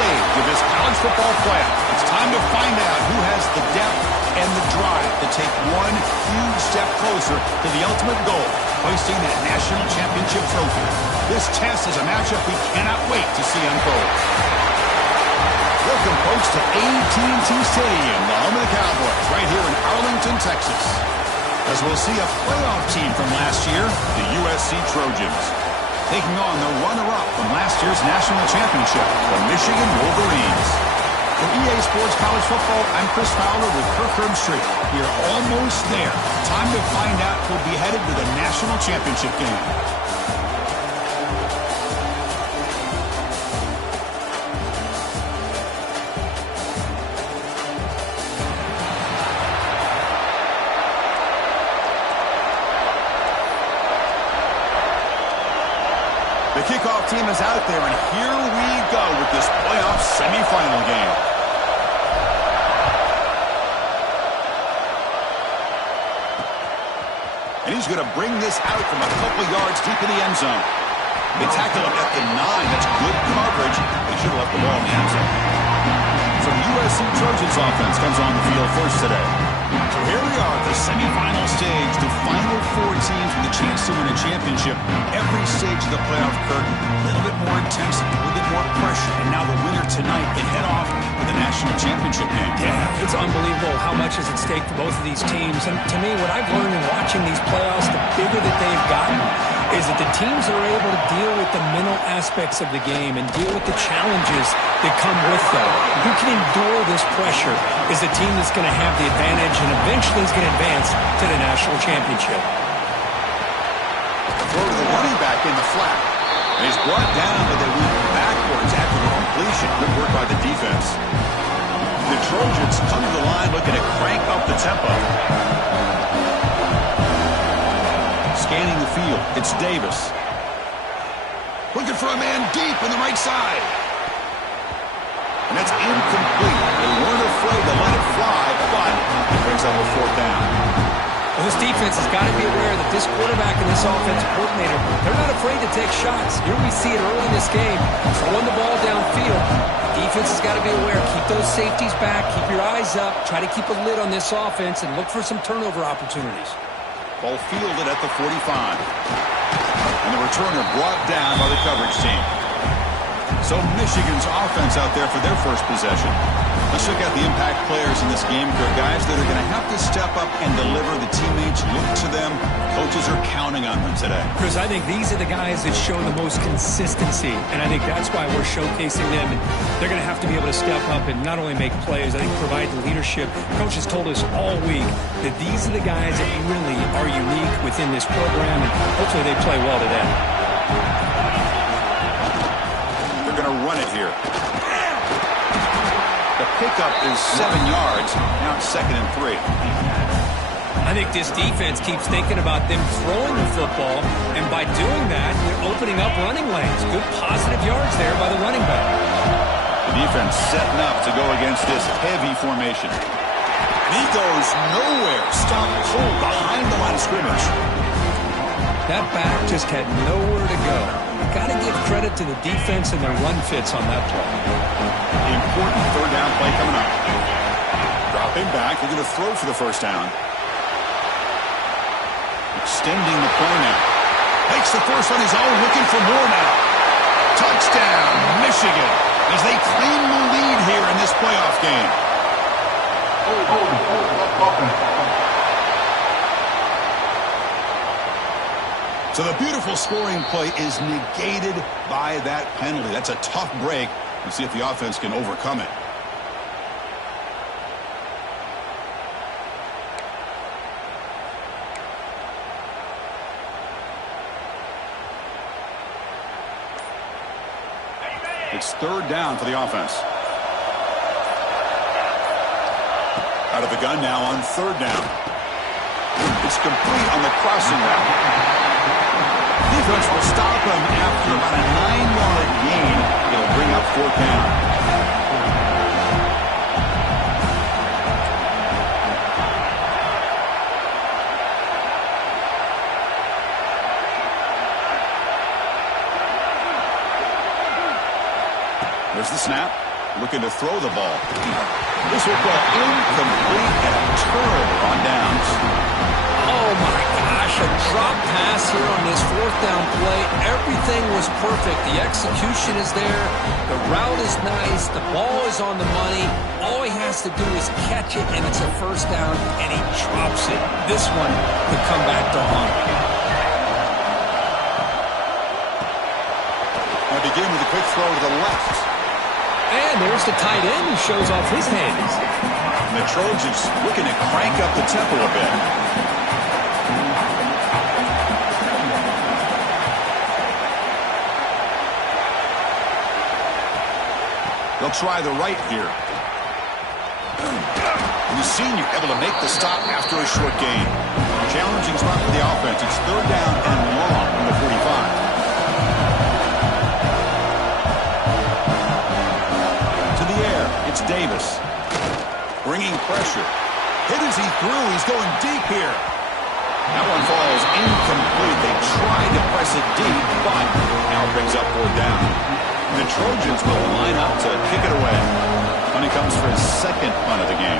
stage of this college football playoff. It's time to find out who has the depth and the drive to take one huge step closer to the ultimate goal, hoisting that national championship trophy. This test is a matchup we cannot wait to see unfold. Welcome, folks, to AT&T Stadium, the home of the Cowboys, right here in Arlington, Texas. As we'll see a playoff team from last year, the USC Trojans, taking on the runner-up from last year's national championship, the Michigan Wolverines. For EA Sports College Football, I'm Chris Fowler with Kirk Herbstreit. We're almost there. Time to find out who'll be headed to the national championship game. The kickoff team is out there, and here we go with this playoff semifinal game. And he's going to bring this out from a couple yards deep in the end zone. They tackle him at the 9. That's good coverage. They should have left the ball in the end zone. So the USC Trojans offense comes on the field first today. So here we are at the semifinal stage, the final 4 teams with a chance to win a championship. Every stage of the playoff, Kirk, a little bit more intensity, a little bit more pressure. And now the winner tonight can head off with a national championship game. Yeah, it's unbelievable how much is at stake for both of these teams. And to me, what I've learned in watching these playoffs, the bigger that they've gotten, is that the teams that are able to deal with the mental aspects of the game and deal with the challenges that come with them. Who can endure this pressure is the team that's going to have the advantage and eventually is going to advance to the national championship. Throw to the running back in the flat. And he's brought down, but they went backwards after the completion. Good work by the defense. The Trojans come to the line looking to crank up the tempo. Scanning the field, it's Davis. Looking for a man deep on the right side. And that's incomplete. They weren't afraid to let it fly, but it brings up a 4th down. Well, this defense has got to be aware that this quarterback and this offensive coordinator, they're not afraid to take shots. Here we see it early in this game, throwing the ball downfield. The defense has got to be aware. Keep those safeties back. Keep your eyes up. Try to keep a lid on this offense and look for some turnover opportunities. Ball fielded at the 45. And the returner brought down by the coverage team. So Michigan's offense out there for their first possession. Let's look at the impact players in this game. They're guys that are going to have to step up and deliver. The teammates look to them. Coaches are counting on them today. Chris, I think these are the guys that show the most consistency, and I think that's why we're showcasing them. And they're going to have to be able to step up and not only make plays, I think provide the leadership. Coach has told us all week that these are the guys that really are unique within this program, and hopefully they play well today. They're going to run it here. The pickup is 7 yards. Now it's 2nd and 3. I think this defense keeps thinking about them throwing the football, and by doing that, they're opening up running lanes. Good positive yards there by the running back. The defense setting up to go against this heavy formation. And he goes nowhere. Stop cold behind the line of scrimmage. That back just had nowhere to go. Got to give credit to the defense and their run fits on that play. Important 3rd down play coming up. Dropping back. They're going to throw for the 1st down. Extending the play now. Makes the first on his own. Looking for more now. Touchdown, Michigan, as they claim the lead here in this playoff game. So the beautiful scoring play is negated by that penalty. That's a tough break. We'll see if the offense can overcome it. It's 3rd down for the offense. Out of the gun now on 3rd down. It's complete on the crossing route. Defense will stop him after about a 9-yard gain. It'll bring up 4th down. There's the snap. Looking to throw the ball. This will go incomplete and a turnover on downs. Oh, my gosh, a drop pass here on this fourth down play. Everything was perfect. The execution is there. The route is nice. The ball is on the money. All he has to do is catch it, and it's a first down, and he drops it. This one could come back to haunt him. I'll begin with a quick throw to the left. And there's the tight end who shows off his hands. And the Trojans looking to crank up the tempo a bit. They'll try the right here. And the senior able to make the stop after a short gain. Challenging spot for the offense. It's third down and long from the 45. It's Davis. Bringing pressure. Hit as he threw. He's going deep here. That one falls incomplete. They tried to press it deep, but now it brings up fourth down. The Trojans will line up to kick it away. When he comes for his second punt of the game.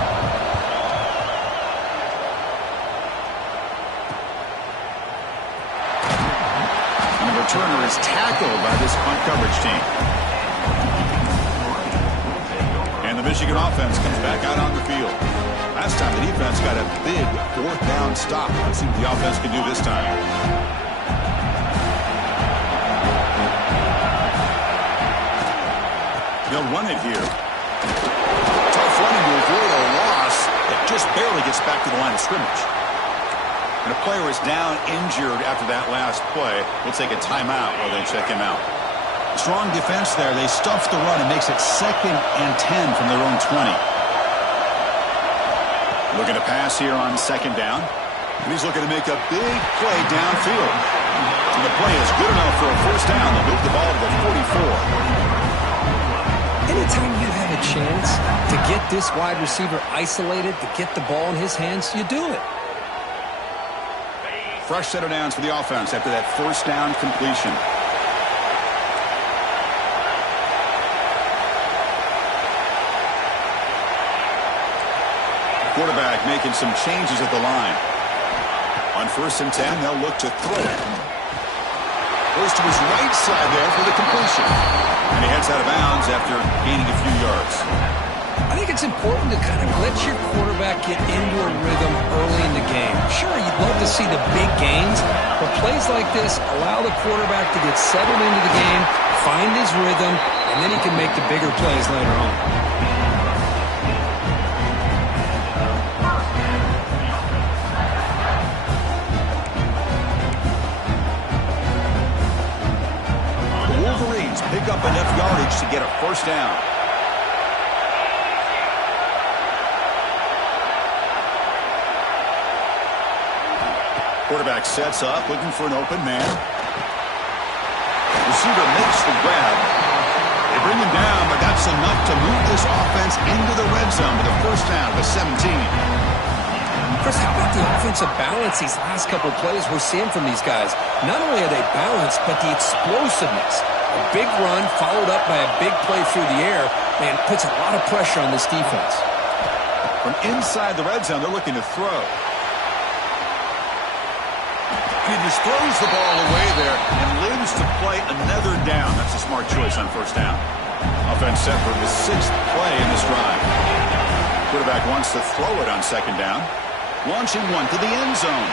And the returner is tackled by this punt coverage team. And the Michigan offense comes back out on the field. Last time the defense got a big fourth down stop. Let's see what the offense can do this time. They'll run it here. Tough running to avoid a loss that just barely gets back to the line of scrimmage. And a player is down injured after that last play. We'll take a timeout while they check him out. Strong defense there. They stuff the run and makes it 2nd and 10 from their own 20. Looking to pass here on 2nd down. And he's looking to make a big play downfield. And the play is good enough for a first down. They'll move the ball to the 44. Anytime you have a chance to get this wide receiver isolated, to get the ball in his hands, you do it. Fresh set of downs for the offense after that first down completion. Quarterback making some changes at the line. On 1st and 10, they'll look to throw it. Goes to his right side there for the completion. And he heads out of bounds after gaining a few yards. I think it's important to kind of let your quarterback get into a rhythm early in the game. Sure, you'd love to see the big gains, but plays like this allow the quarterback to get settled into the game, find his rhythm, and then he can make the bigger plays later on. Pick up enough yardage to get a first down. Quarterback sets up, looking for an open man. Receiver makes the grab. They bring him down, but that's enough to move this offense into the red zone with a first down to 17. Chris, how about the offensive balance these last couple of plays we're seeing from these guys? Not only are they balanced, but the explosiveness. A big run followed up by a big play through the air, man, puts a lot of pressure on this defense. From inside the red zone, they're looking to throw. He just throws the ball away there and lives to play another down. That's a smart choice on first down. Offense set for the 6th play in this drive. Quarterback wants to throw it on 2nd down. Launching one to the end zone.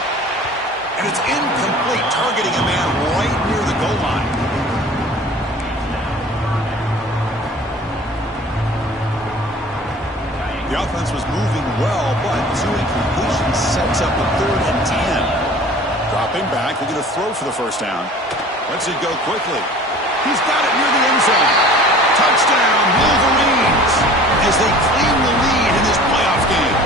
And it's incomplete, targeting a man right near the goal line. The offense was moving well, but 2 incompletions sets up a 3rd and 10. Dropping back, looking to throw for the first down. Lets it go quickly. He's got it near the end zone. Touchdown, Wolverines, as they claim the lead in this playoff game.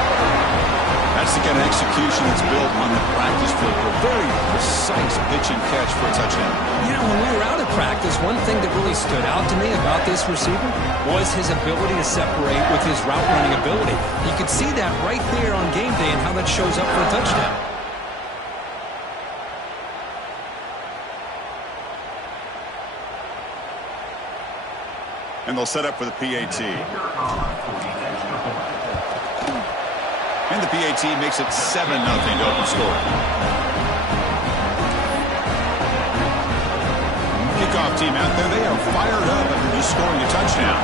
That's the kind of execution that's built on the practice field for a very precise pitch and catch for a touchdown. You know, when we were out at practice, one thing that really stood out to me about this receiver was his ability to separate with his route running ability. You could see that right there on game day and how that shows up for a touchdown. And they'll set up for the PAT. And the PAT makes it 7-0 to open score. Kickoff team out there, they are fired up after just scoring a touchdown.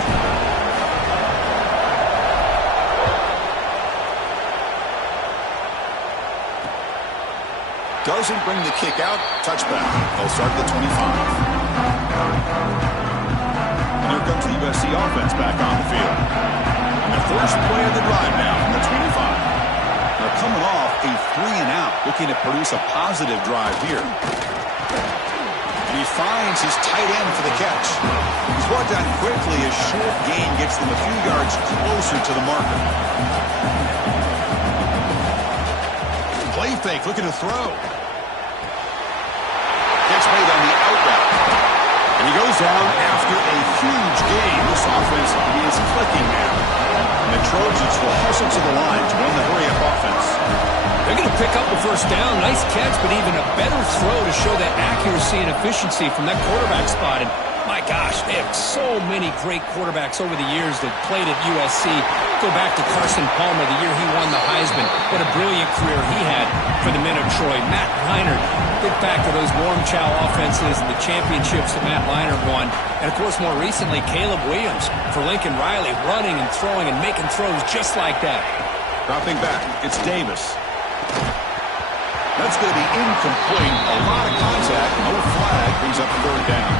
Doesn't bring the kick out. Touchback. They'll start at the 25. And here comes the USC offense back on the field. And the first play of the drive now from the 25. They're coming off a 3-and-out, looking to produce a positive drive here. And he finds his tight end for the catch. He's brought down quickly. A short gain gets them a few yards closer to the marker. Play fake, looking to throw. Gets made on the out route. And he goes down after a huge gain. This offense is clicking now. And the Trojans will hustle to the line to run the hurry-up offense. They're going to pick up the first down. Nice catch, but even a better throw to show that accuracy and efficiency from that quarterback spot. And my gosh, they have so many great quarterbacks over the years that played at USC. Go back to Carson Palmer, the year he won the Heisman. What a brilliant career he had for the men of Troy. Matt Leinart, think back to those Ncaa offenses and the championships that Matt Leinart won. And, of course, more recently, Caleb Williams for Lincoln Riley, running and throwing and making throws just like that. Dropping back, it's Davis. That's going to be incomplete. A lot of contact. No flag. Brings up the third down.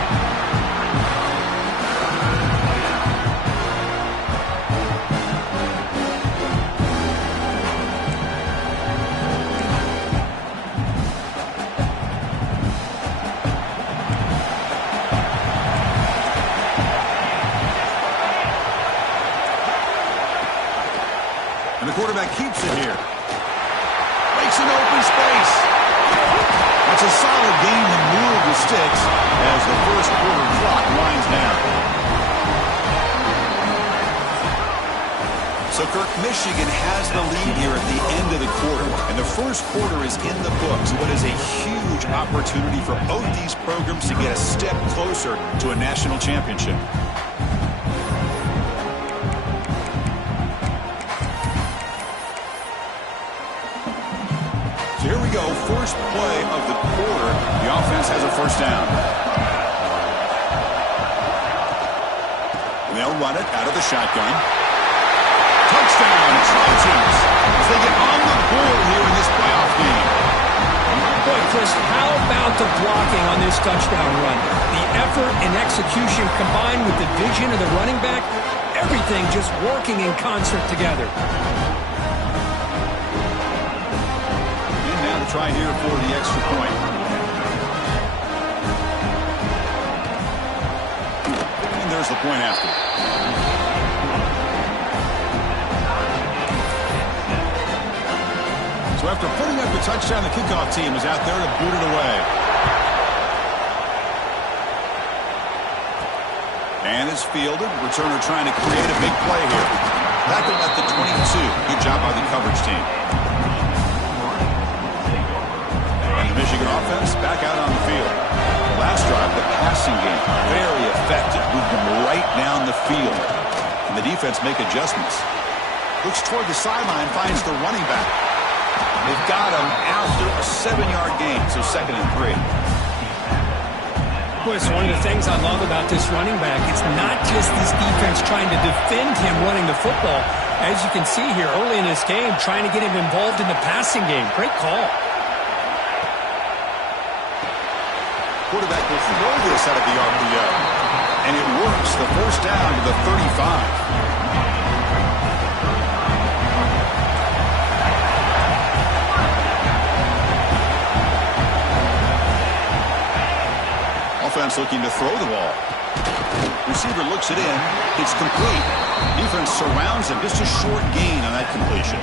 Quarterback keeps it here. Makes an open space. That's a solid gain to move the sticks as the first quarter clock winds down. So, Kirk, Michigan has the lead here at the end of the quarter, and the first quarter is in the books. What is a huge opportunity for both these programs to get a step closer to a national championship. Here we go, first play of the quarter. The offense has a first down. And they'll run it out of the shotgun. Touchdown, Trojans, as they get on the board here in this playoff game. Boy, Chris, how about the blocking on this touchdown run? The effort and execution combined with the vision of the running back, everything just working in concert together. Try here for the extra point. And there's the point after. So after putting up the touchdown, the kickoff team is out there to boot it away. And it's fielded. Returner trying to create a big play here. Tackled at the 22. Good job by the coverage team. Michigan offense back out on the field. The last drive, the passing game, very effective. Moved them right down the field. And the defense make adjustments. Looks toward the sideline, finds the running back. They've got him after a 7-yard gain, so 2nd and 3. Boy, it's one of the things I love about this running back. It's not just this defense trying to defend him running the football. As you can see here early in this game, trying to get him involved in the passing game. Great call. Quarterback will throw this out of the RPO. And it works. The first down to the 35. Offense looking to throw the ball. Receiver looks it in. It's complete. Defense surrounds him. Just a short gain on that completion.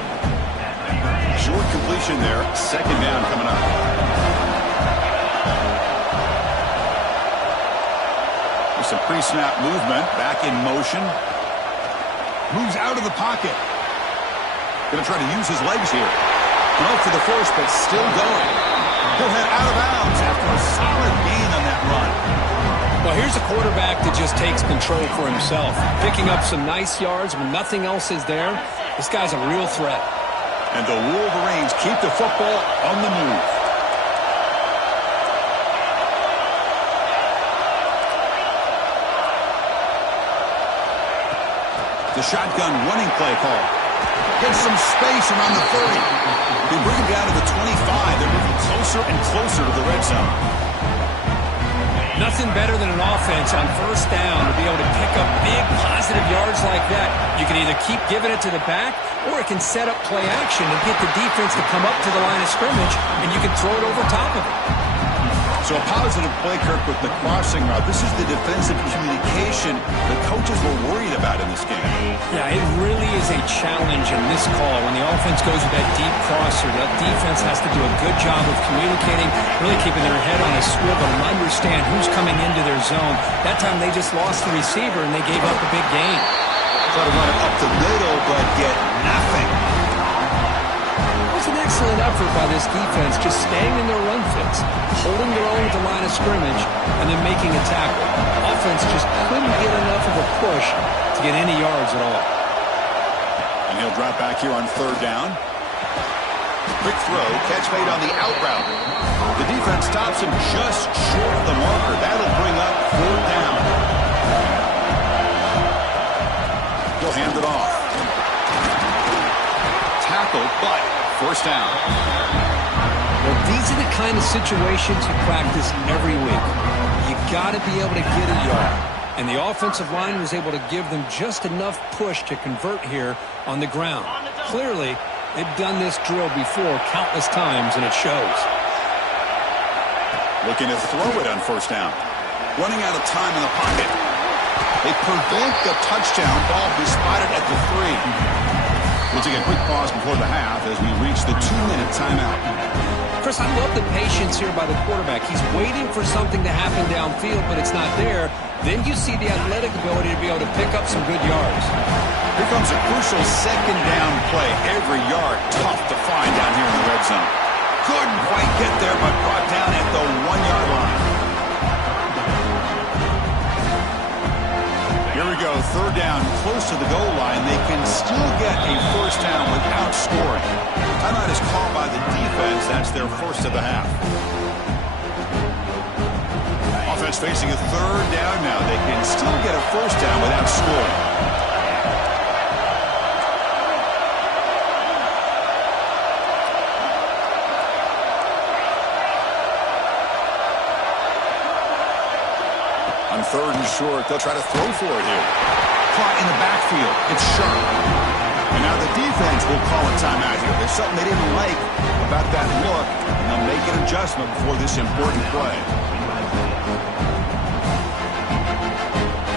Short completion there. 2nd down coming up. Some pre-snap movement, back in motion. Moves out of the pocket. Going to try to use his legs here. No for the first, but still going. He'll head out of bounds after a solid gain on that run. Well, here's a quarterback that just takes control for himself, picking up some nice yards when nothing else is there. This guy's a real threat. And the Wolverines keep the football on the move. The shotgun running play call. Gets some space around the 30. They bring him down to the 25. They're moving closer and closer to the red zone. Nothing better than an offense on first down to be able to pick up big positive yards like that. You can either keep giving it to the back, or it can set up play action and get the defense to come up to the line of scrimmage, and you can throw it over top of it. So a positive play, Kirk, with the crossing route. This is the defensive communication the coaches were worried about in this game. Yeah, it really is a challenge in this call. When the offense goes with that deep crosser, the defense has to do a good job of communicating, really keeping their head on a swivel and understand who's coming into their zone. That time they just lost the receiver and they gave up a big gain. Try to run it up the middle, but get nothing. It's an excellent effort by this defense, just staying in their run fits, holding their own at the line of scrimmage, and then making a tackle. Offense just couldn't get enough of a push to get any yards at all. And he'll drop back here on third down. Quick throw, catch made on the out route. The defense stops him just short of the marker. That'll bring up fourth down. He'll hand it off. Tackle, but first down. Well, these are the kind of situations you practice every week. You got to be able to get a yard. And the offensive line was able to give them just enough push to convert here on the ground. Clearly, they've done this drill before countless times, and it shows. Looking to throw it on first down. Running out of time in the pocket. They prevent the touchdown. Ball be spotted at the 3. We'll take a quick pause before the half as we reach the 2-minute timeout. Chris, I love the patience here by the quarterback. He's waiting for something to happen downfield, but it's not there. Then you see the athletic ability to be able to pick up some good yards. Here comes a crucial second down play. Every yard tough to find down here in the red zone. Couldn't quite get there, but brought down at the 1-yard line. Here we go, third down, close to the goal line. They can still get a first down without scoring. Timeout is called by the defense. That's their first of the half. Offense facing a third down now. They can still get a first down without scoring. On third and short, they'll try to throw for it here. Caught in the backfield. It's sharp. And now the defense will call a timeout here. There's something they didn't like about that look, and they'll make an adjustment before this important play.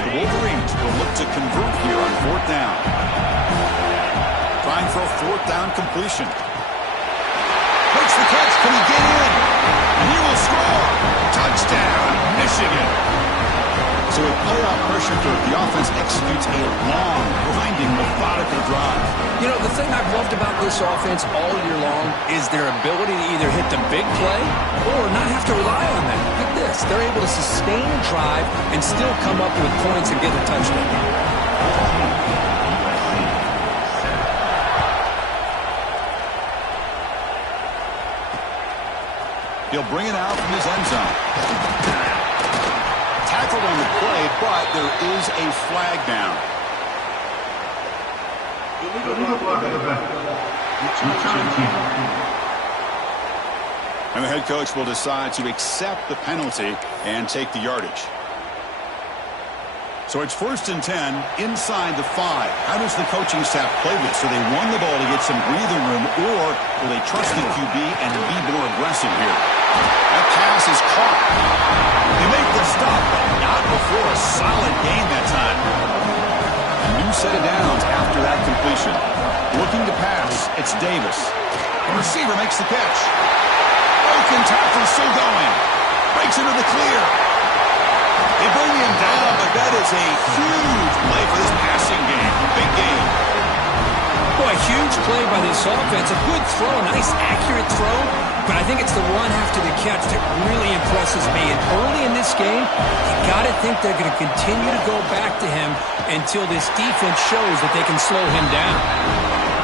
The Wolverines will look to convert here on fourth down. Trying for a fourth down completion. Makes the catch. Can he get in? And he will score. Touchdown, Michigan. So with playoff pressure, the offense executes a long, grinding, methodical drive. You know, the thing I've loved about this offense all year long is their ability to either hit the big play or not have to rely on that. Look at this. They're able to sustain a drive and still come up with points and get a touchdown. He'll bring it out from his end zone. Tackled on the play, but there is a flag down. And the head coach will decide to accept the penalty and take the yardage. So it's 1st and 10 inside the 5. How does the coaching staff play this? So they won the ball to get some breathing room, or will they trust the QB and be more aggressive here? That pass is caught. They make the stop, but not before a solid gain that time. A new set of downs after that completion. Looking to pass, it's Davis. The receiver makes the catch. Broken tackle, still going. Breaks into the clear. They bring him down, but that is a huge play for this passing game. Big game. Boy, huge play by this offense. A good throw, a nice accurate throw. but I think it's the run after the catch that really impresses me. And early in this game, you got to think they're going to continue to go back to him until this defense shows that they can slow him down.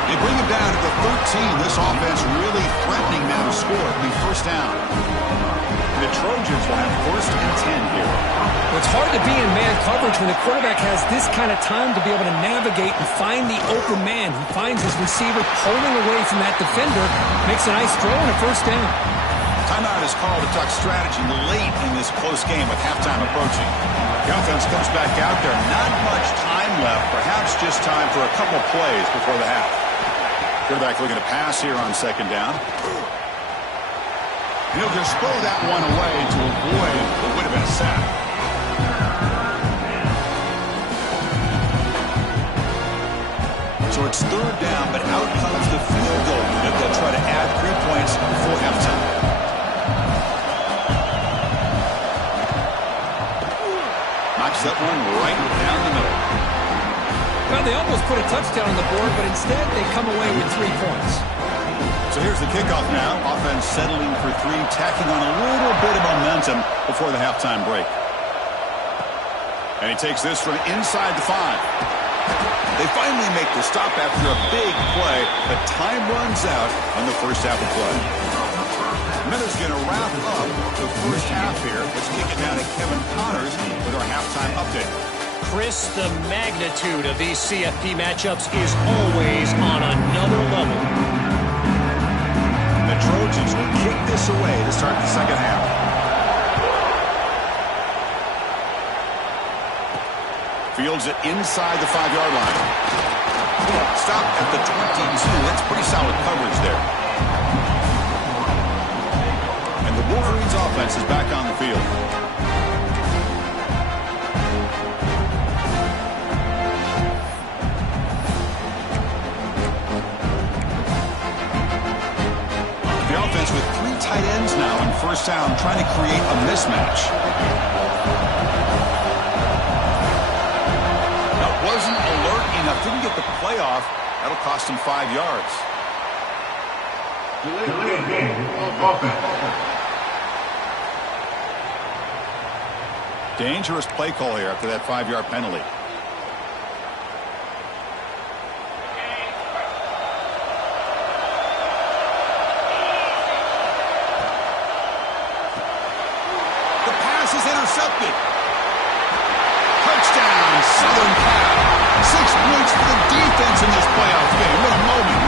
They bring him down to the 13. This offense really threatening now to score. It'll be first down. The Trojans will have first and 10 here. Well, it's hard to be in man coverage when the quarterback has this kind of time to be able to navigate and find the open man. He finds his receiver pulling away from that defender, makes a nice throw and a first down. Timeout is called to talk strategy late in this close game with halftime approaching. The offense comes back out there. Not much time left. Perhaps just time for a couple plays before the half. Quarterback looking to pass here on second down. He'll just throw that one away to avoid what would have been a sack. So it's third down, but out comes the field goal unit. They'll try to add 3 points before halftime. Knocks that one right down the middle. Well, they almost put a touchdown on the board, but instead they come away with 3 points. So here's the kickoff now. Offense settling for 3, tacking on a little bit of momentum before the halftime break. And he takes this from inside the 5. They finally make the stop after a big play, but time runs out on the first half of play. Miller's going to wrap up the first half here. Let's kick it down to Kevin Connors with our halftime update. Chris, the magnitude of these CFP matchups is always on another level. The Trojans will kick this away to start the second half. Fields it inside the 5-yard line. Stop at the 22. That's pretty solid coverage there. And the Wolverines offense is back on the field. With 3 tight ends now on first down, trying to create a mismatch. Now, wasn't alert enough, didn't get the playoff. That'll cost him 5 yards. Dangerous play call here after that 5-yard penalty. Intercepted. Touchdown, Southern Cal. 6 points for the defense in this playoff game. What a moment.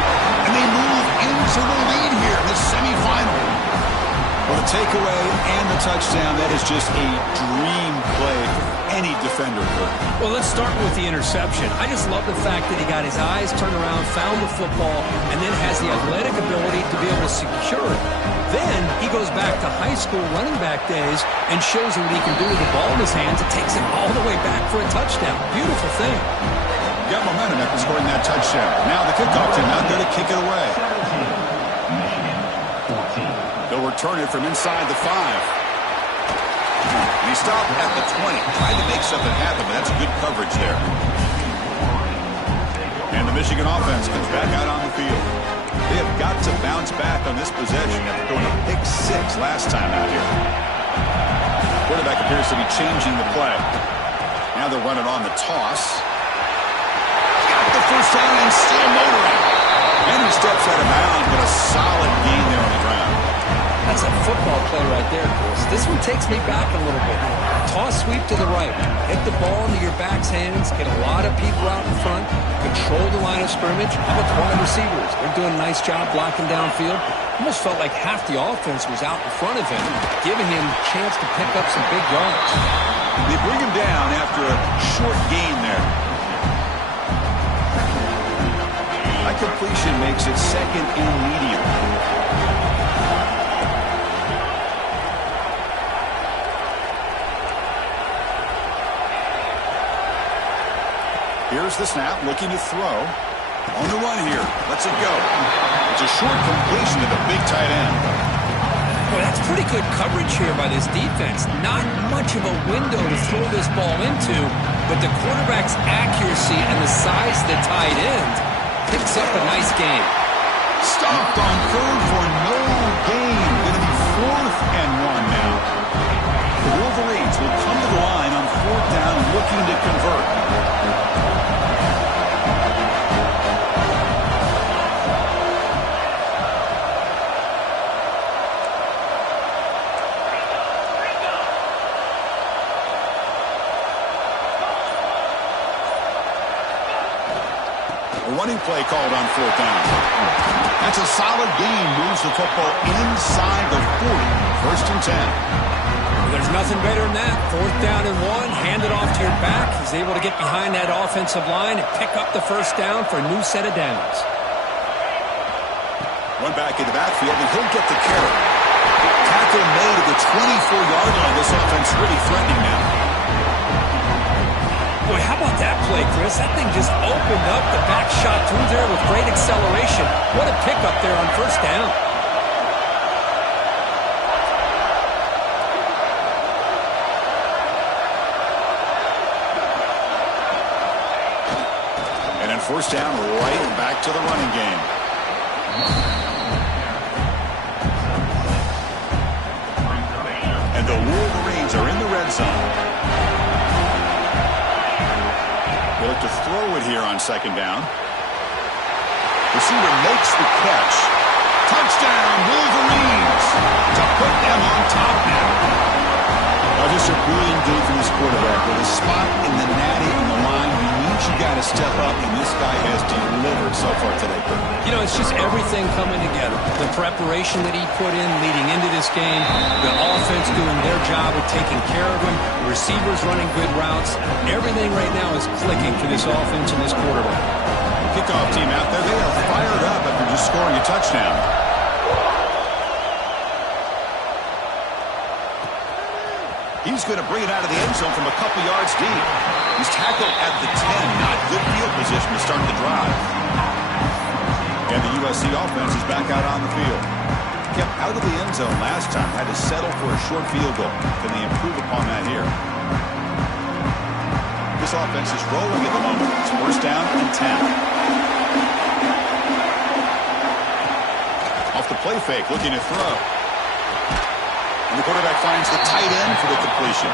And they move into the lead here in the semifinal. Well, the takeaway and the touchdown, that is just a dream play for any defender. Well, let's start with the interception. I just love the fact that he got his eyes turned around, found the football, and then has the athletic ability to be able to secure it. Then he goes back to high school running back days and shows him what he can do with the ball in his hands. It takes him all the way back for a touchdown. Beautiful thing. Got momentum after scoring that touchdown. Now the kickoff team out there to kick it away. They'll return it from inside the 5. And he stopped at the 20. Tried to make something happen, but that's good coverage there. And the Michigan offense comes back out on the field. They have got to bounce back on this possession after throwing a pick 6 last time out here. Quarterback appears to be changing the play. Now they're running on the toss. Got the first down and still motoring. And he steps out of bounds, but a solid gain there on the ground. That's a football play right there, Chris. This one takes me back a little bit. Toss sweep to the right. Hit the ball into your back's hands. Get a lot of people out in front. Control the line of scrimmage. How about the wide receivers? They're doing a nice job blocking downfield. Almost felt like half the offense was out in front of him, giving him a chance to pick up some big yards. They bring him down after a short gain there. That completion makes it second and medium. Here's the snap, looking to throw. On the run here. Lets it go. It's a short completion to the big tight end. Well, that's pretty good coverage here by this defense. Not much of a window to throw this ball into, but the quarterback's accuracy and the size of the tight end picks up a nice gain. Stopped on third for no gain. convert. A running play called on 4th down. That's a solid gain. Moves the football inside the 40. 1st and 10. There's nothing better than that. 4th down and 1. Hand it off to your back. He's able to get behind that offensive line and pick up the 1st down for a new set of downs. Run back in the backfield, and he'll get the carry. Tackle made at the 24-yard line. This offense really threatening now. Boy, how about that play, Chris? That thing just opened up. The back shot through there with great acceleration. What a pickup there on 1st down. And then 1st down, right back to the running game. And the Wolverines are in the red zone. They look to throw it here on 2nd down. Receiver makes the catch. Touchdown, Wolverines! To put them on top now. Just a brilliant day for this quarterback. With a spot in the natty in the line, he needs you got to step up, and this guy has delivered so far today. You know, it's just everything coming together. The preparation that he put in leading into this game, the offense doing their job of taking care of him, the receivers running good routes. Everything right now is clicking for this offense and this quarterback. Kickoff team out there. They are fired up after just scoring a touchdown. He's going to bring it out of the end zone from a couple yards deep. He's tackled at the 10. Not good field position to start the drive. And the USC offense is back out on the field. Kept out of the end zone last time. Had to settle for a short field goal. Can they improve upon that here? This offense is rolling at the moment. It's 1st down and 10. Off the play fake, looking to throw. And the quarterback finds the tight end for the completion.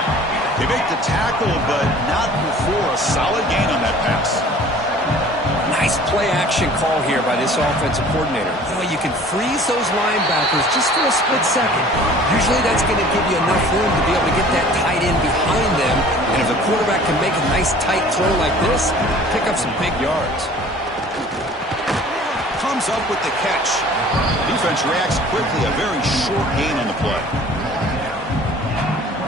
They make the tackle, but not before a solid gain on that pass. Nice play-action call here by this offensive coordinator. You know, you can freeze those linebackers just for a split second. Usually that's going to give you enough room to be able to get that tight end behind them. And if the quarterback can make a nice tight throw like this, pick up some big yards. Comes up with the catch. Defense reacts quickly. A very short gain on the play.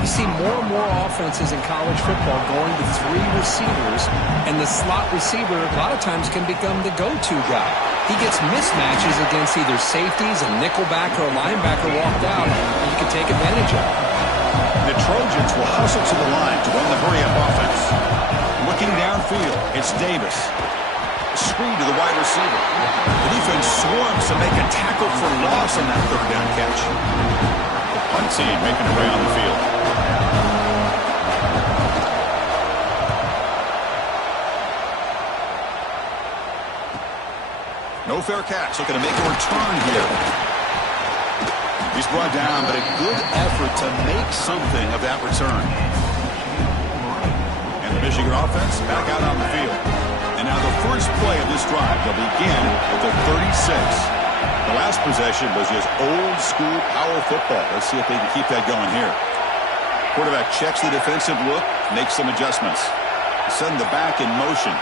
You see more and more offenses in college football going to 3 receivers, and the slot receiver a lot of times can become the go-to guy. He gets mismatches against either safeties, a nickelback, or a linebacker walked out, and you can take advantage of it. The Trojans will hustle to the line to run the hurry-up offense. Looking downfield, it's Davis. Screen to the wide receiver. The defense swarms to make a tackle for loss on that 3rd down catch. The punt team making their way on the field. No fair catch. Looking to make a return here. He's brought down, but a good effort to make something of that return. And the Michigan offense back out on the field. And now the first play of this drive, they'll begin at the 36. The last possession was just old school power football. Let's see if they can keep that going here. Quarterback checks the defensive look, makes some adjustments. Send the back in motion.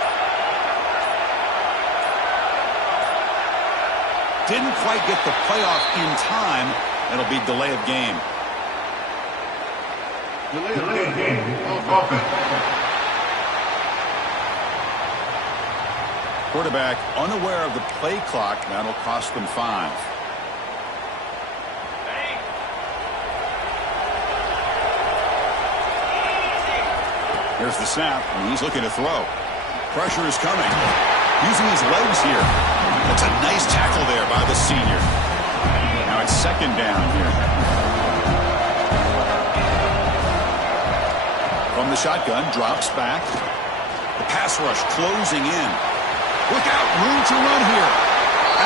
Didn't quite get the playoff in time. It'll be delay of game. Delay of game. Offense. Quarterback unaware of the play clock. That'll cost them 5. Here's the snap, and he's looking to throw. Pressure is coming. Using his legs here. That's a nice tackle there by the senior. Now it's 2nd down here. From the shotgun, drops back. The pass rush closing in. Look out, room to run here.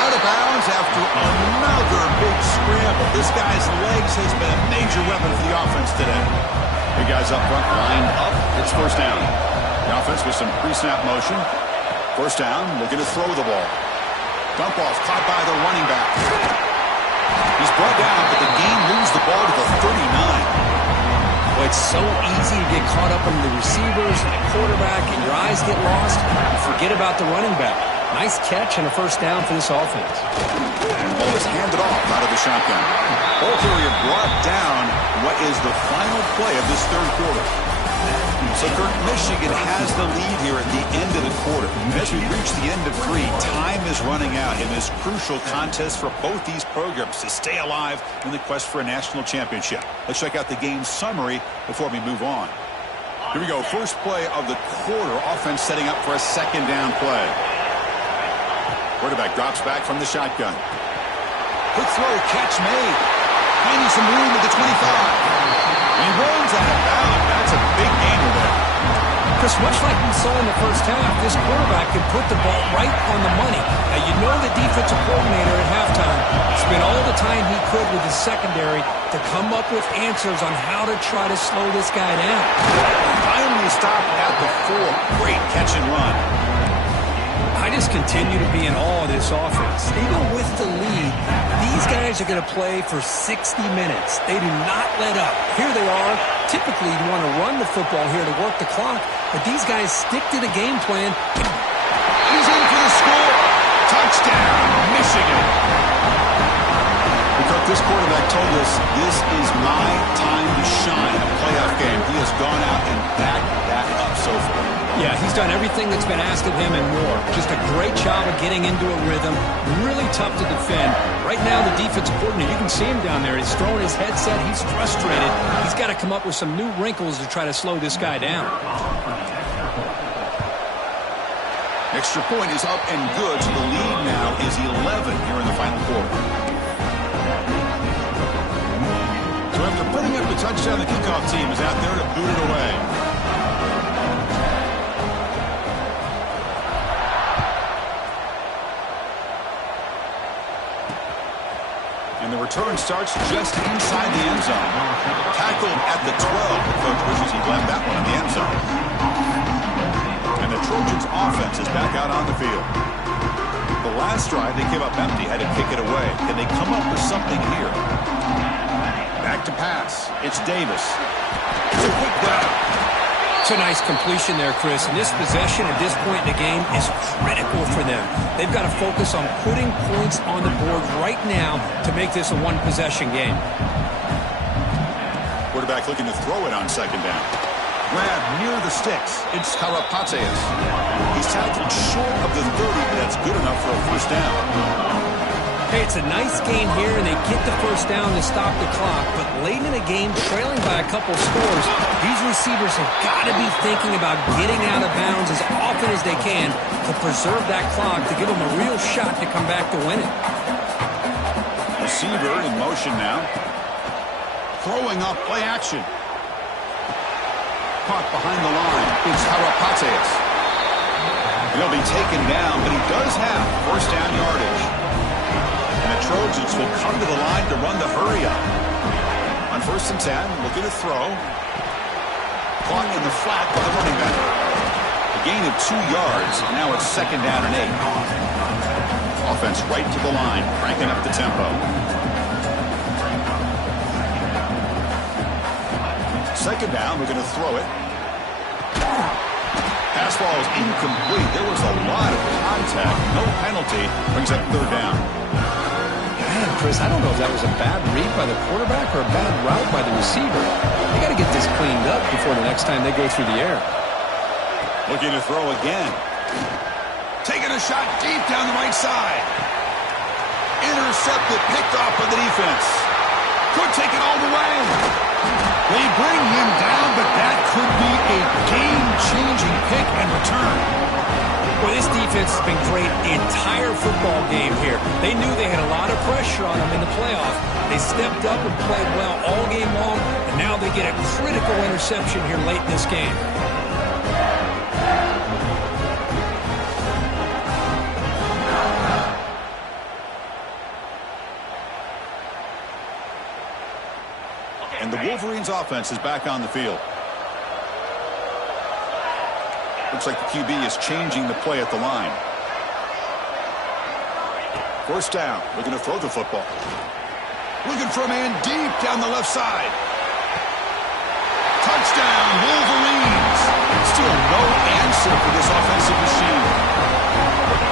Out of bounds after another big scramble. This guy's legs has been a major weapon for the offense today. Big guys up front, lined up. It's 1st down. The offense with some pre-snap motion. First down, looking to throw the ball. Dump off, caught by the running back. He's brought down, but the game moves the ball to the 39. Well, it's so easy to get caught up in the receivers and the quarterback, and your eyes get lost. You forget about the running back. Nice catch and a first down for this offense. Ball is handed off out of the shotgun. Ball carrier brought down what is the final play of this third quarter. So, Kirk, Michigan has the lead here at the end of the quarter. As we reach the end of 3, time is running out in this crucial contest for both these programs to stay alive in the quest for a national championship. Let's check out the game summary before we move on. Here we go. First play of the quarter. Offense setting up for a second down play. Quarterback drops back from the shotgun. Quick throw, catch made. Finding some room at the 25. He runs out of bounds. That's a big gainer there. Chris, much like we saw in the first half, this quarterback can put the ball right on the money. Now, you know the defensive coordinator at halftime spent all the time he could with his secondary to come up with answers on how to try to slow this guy down. Finally stopped at the 4. Great catch and run. I just continue to be in awe of this offense. Even with the lead, these guys are going to play for 60 minutes. They do not let up. Here they are. Typically, you want to run the football here to work the clock, but these guys stick to the game plan. He's in for the score. Touchdown, Michigan. Because this quarterback told us this is my time to shine in a playoff game. He has gone out and backed that up so far. Yeah, he's done everything that's been asked of him and more. Just a great job of getting into a rhythm. Really tough to defend. Right now, the defensive coordinator, you can see him down there. He's throwing his headset. He's frustrated. He's got to come up with some new wrinkles to try to slow this guy down. Extra point is up and good, so the lead now is 11 here in the final quarter. So after putting up the touchdown, the kickoff team is out there to boot it away. And the return starts just inside the end zone. Tackled at the 12. The coach wishes he'd left that one in the end zone. And the Trojans' offense is back out on the field. The last drive, they came up empty, had to kick it away. Can they come up with something here? Back to pass. It's Davis. It's a quick down. It's a nice completion there, Chris. And this possession at this point in the game is critical for them. They've got to focus on putting points on the board right now to make this a one-possession game. Quarterback looking to throw it on second down. Grab near the sticks. It's Ncaa. He's tackled short of the 30, but that's good enough for a first down. Hey, it's a nice gain here, and they get the first down to stop the clock. But late in the game, trailing by a couple scores, these receivers have got to be thinking about getting out of bounds as often as they can to preserve that clock, to give them a real shot to come back to win it. Receiver in motion now. Throwing up, play action. Caught behind the line. It's Ncaa. He'll be taken down, but he does have first down yardage. And the Trojans will come to the line to run the hurry up. On 1st and 10, looking to throw. Caught in the flat by the running back. A gain of 2 yards. Now it's 2nd down and 8. Offense right to the line, cranking up the tempo. Second down, we're going to throw it. Pass ball is incomplete. There was a lot of contact. No penalty. Brings up 3rd down. Man, Chris, I don't know if that was a bad read by the quarterback or a bad route by the receiver. They got to get this cleaned up before the next time they go through the air. Looking to throw again. Taking a shot deep down the right side. Intercepted, picked off by the defense. Could take it all the way. They bring him down, but that could be a game-changing pick and return. Well, this defense has been great the entire football game here. They knew they had a lot of pressure on them in the playoff. They stepped up and played well all game long, and now they get a critical interception here late in this game. And the Wolverines' offense is back on the field. Looks like the QB is changing the play at the line. First down. Looking to throw the football. Looking for a man deep down the left side. Touchdown, Wolverines. Still no answer for this offensive machine.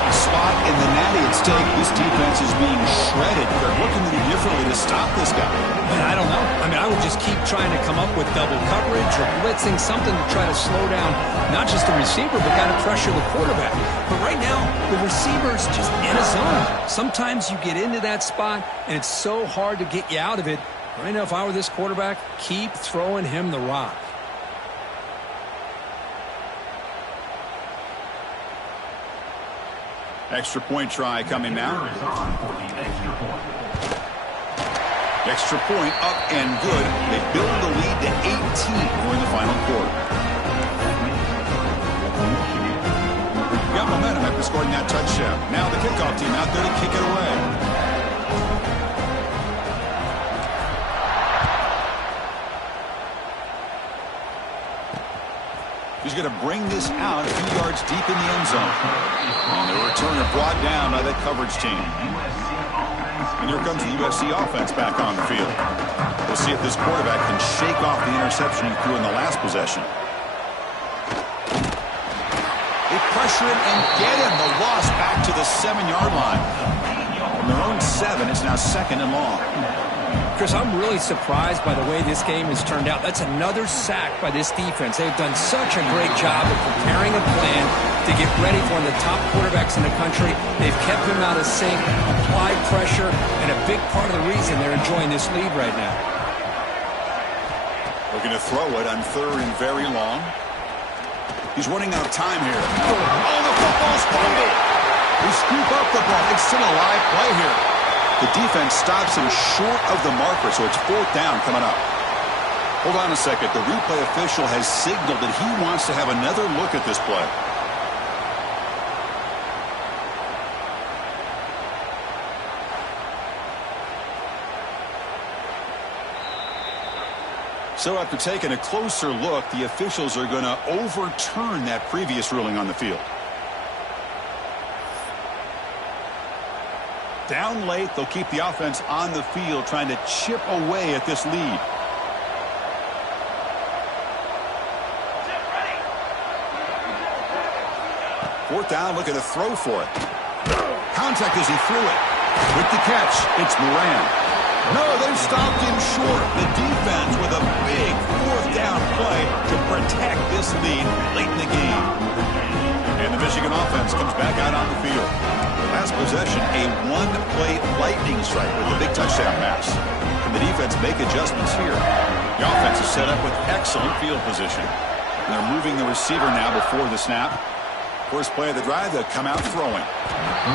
Spot in the natty at stake. This defense is being shredded. They're looking to do differently to stop this guy. Man, I don't know. I mean, I would just keep trying to come up with double coverage or blitzing, something to try to slow down not just the receiver, but kind of pressure the quarterback. But right now, the receiver's just in a zone. Sometimes you get into that spot, and it's so hard to get you out of it. Right now, if I were this quarterback, keep throwing him the rock. Extra point try coming now. Extra point up and good. They build the lead to 18 during the final quarter. Got momentum after scoring that touchdown. Now the kickoff team out there to kick it away. He's going to bring this out a few yards deep in the end zone. And the returner brought down by that coverage team. And here comes the USC offense back on the field. We'll see if this quarterback can shake off the interception he threw in the last possession. They pressure him and get him. The loss back to the 7-yard line. From their own 7, it's now 2nd and long. Chris, I'm really surprised by the way this game has turned out. That's another sack by this defense. They've done such a great job of preparing a plan to get ready for one of the top quarterbacks in the country. They've kept him out of sync, applied pressure, and a big part of the reason they're enjoying this lead right now. Looking to throw it on 3rd and very long. He's running out of time here. Oh, the football's fumbled. They scoop up the ball. It's still a live play here. The defense stops him short of the marker, so it's 4th down coming up. Hold on a second. The replay official has signaled that he wants to have another look at this play. So after taking a closer look, the officials are going to overturn that previous ruling on the field. Down late, they'll keep the offense on the field trying to chip away at this lead. Fourth down, looking to throw for it. Contact as he threw it. With the catch, it's Moran. No, they've stopped him short. The defense with a big 4th down play to protect this lead late in the game. And the Michigan offense comes back out on the field. Last possession, a 1-play lightning strike with the big touchdown pass. Can the defense make adjustments here? The offense is set up with excellent field position. And they're moving the receiver now before the snap. First play of the drive, they'll come out throwing.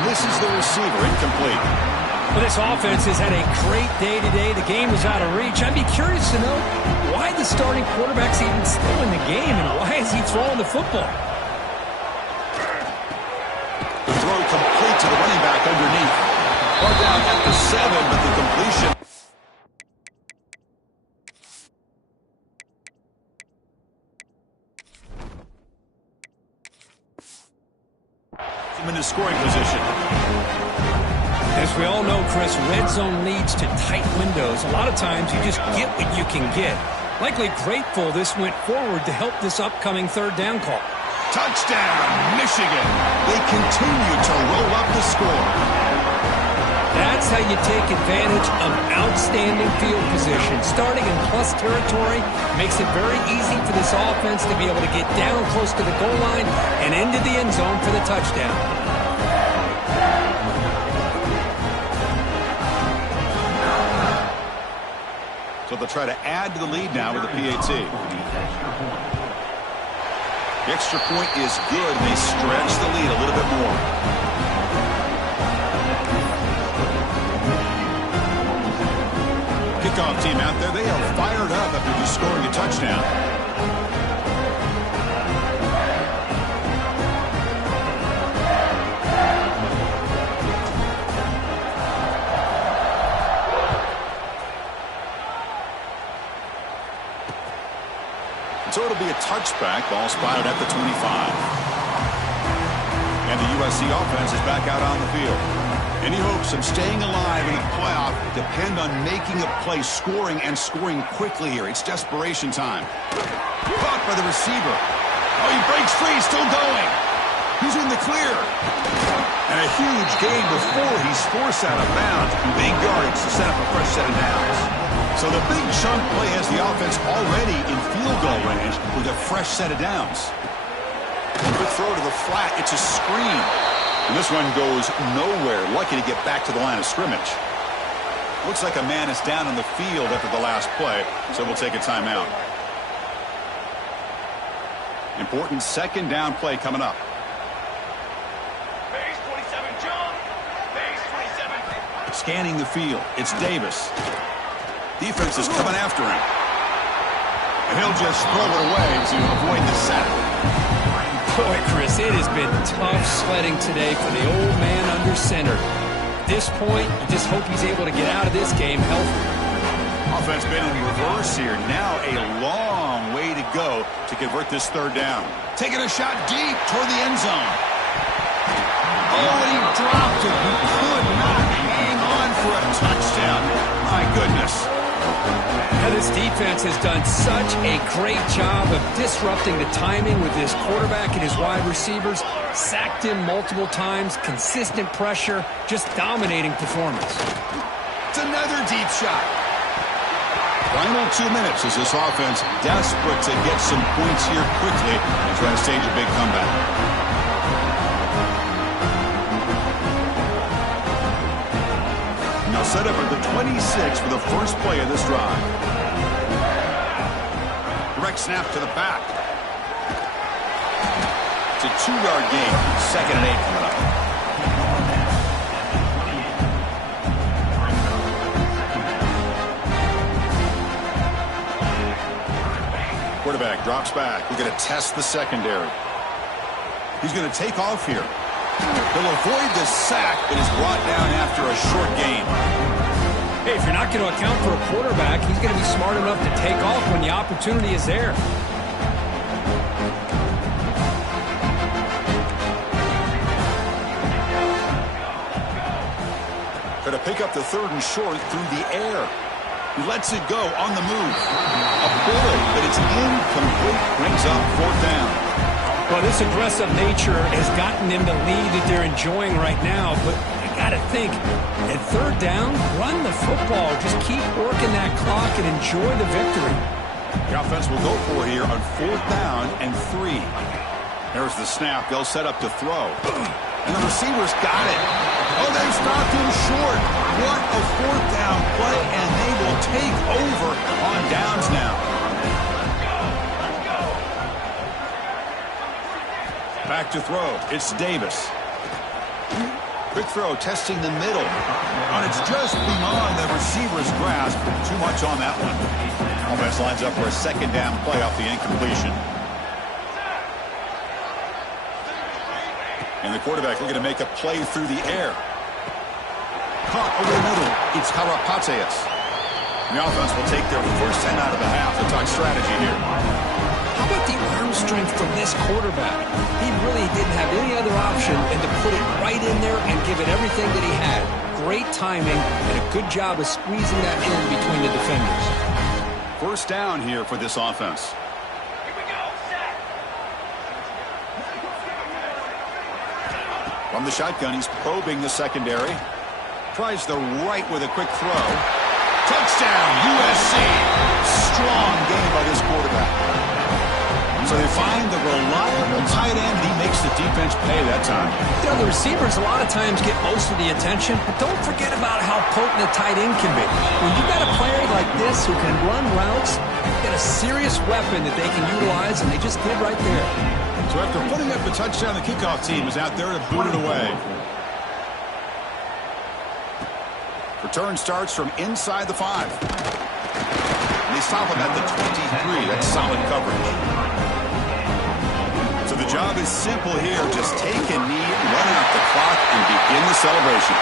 This is the receiver, incomplete. Well, this offense has had a great day today. The game is out of reach. I'd be curious to know why the starting quarterback's even still in the game and why is he throwing the football? The throw complete to the running back underneath. Brought down at the 7, but the completion. Him in the scoring position. As we all know, Chris, red zone leads to tight windows. A lot of times you just get what you can get. Likely grateful this went forward to help this upcoming 3rd down call. Touchdown, Michigan. They continue to roll up the score. That's how you take advantage of outstanding field position. Starting in plus territory makes it very easy for this offense to be able to get down close to the goal line and into the end zone for the touchdown. So they'll try to add to the lead now with the PAT. The extra point is good, and they stretch the lead a little bit more. Kickoff team out there, they are fired up after just scoring a touchdown. So it'll be a touchback. Ball spotted at the 25. And the USC offense is back out on the field. Any hopes of staying alive in the playoff depend on making a play, scoring, and scoring quickly here. It's desperation time. Caught by the receiver. Oh, he breaks free, still going. He's in the clear. And a huge gain before he's forced out of bounds. Big yardage to set up a fresh set of downs. So the big chunk play has the offense already in field goal range with a fresh set of downs. Quick throw to the flat. It's a screen. And this one goes nowhere. Lucky to get back to the line of scrimmage. Looks like a man is down on the field after the last play, so we'll take a timeout. Important second down play coming up. Base 27, John. Base 27. Scanning the field. It's Davis. Defense is coming after him. And he'll just throw it away to avoid the sack. Boy, Chris, it has been tough sledding today for the old man under center. At this point, you just hope he's able to get out of this game healthy. Offense been in reverse here. Now a long way to go to convert this third down. Taking a shot deep toward the end zone. Oh, and he dropped it. He could not hang on for a touchdown. My goodness. Now, this defense has done such a great job of disrupting the timing with his quarterback and his wide receivers. Sacked him multiple times, consistent pressure, just dominating performance. It's another deep shot. Final 2 minutes as this offense desperate to get some points here quickly and try to stage a big comeback. Now set up at the 26 for the first play of this drive. Direct snap to the back. It's a 2-yard gain. 2nd and 8 coming up. Quarterback drops back. We're going to test the secondary. He's going to take off here. He'll avoid the sack, but is brought down after a short gain. Hey, if you're not going to account for a quarterback, he's going to be smart enough to take off when the opportunity is there. Going to pick up the 3rd and short through the air. He lets it go on the move. A bullet, but it's incomplete. Brings up 4th down. Well, this aggressive nature has gotten them the lead that they're enjoying right now, but I got to think, at 3rd down, run the football. Just keep working that clock and enjoy the victory. The offense will go for it here on 4th down and 3. There's the snap. They'll set up to throw. And the receivers got it. Oh, they stopped him short. What a 4th down play, and they will take over on downs now. Back to throw. It's Davis. Quick throw, testing the middle. And it's just beyond the receiver's grasp. Too much on that one. Offense lines up for a 2nd down play off the incompletion. And the quarterback looking to make a play through the air. Caught over the middle. It's Karapateas. The offense will take their first 10 out of the half. The talk strategy here. How about the arm strength from this quarterback? He really didn't have any other option than to put it right in there and give it everything that he had. Great timing and a good job of squeezing that in between the defenders. First down here for this offense. Here we go. Set. From the shotgun, he's probing the secondary. Tries the right with a quick throw. Touchdown, USC. Strong game by this quarterback. So they find the reliable tight end. He makes the defense pay that time. You know, the receivers a lot of times get most of the attention, but don't forget about how potent a tight end can be. When you got a player like this who can run routes, you got a serious weapon that they can utilize, and they just did right there. So after putting up the touchdown, the kickoff team is out there to boot it away. Return starts from inside the 5. And they stop him at the 23. That's solid coverage. So the job is simple here. Just take a knee, run out the clock, and begin the celebration.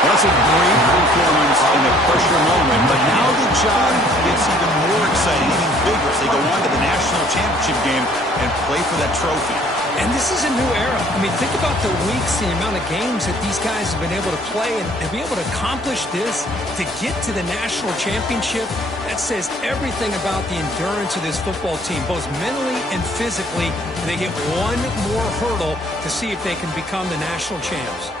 Well, that's a great performance in the pressure moment, but now the job gets even more exciting, even bigger as they go on to the national championship game and play for that trophy. And this is a new era. I mean, think about the weeks, the amount of games that these guys have been able to play and be able to accomplish this, to get to the national championship. That says everything about the endurance of this football team, both mentally and physically. They get one more hurdle to see if they can become the national champs.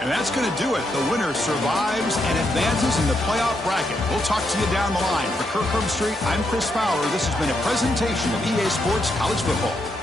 And that's going to do it. The winner survives and advances in the playoff bracket. We'll talk to you down the line. For Kirk Herbstreit, I'm Chris Fowler. This has been a presentation of EA Sports College Football.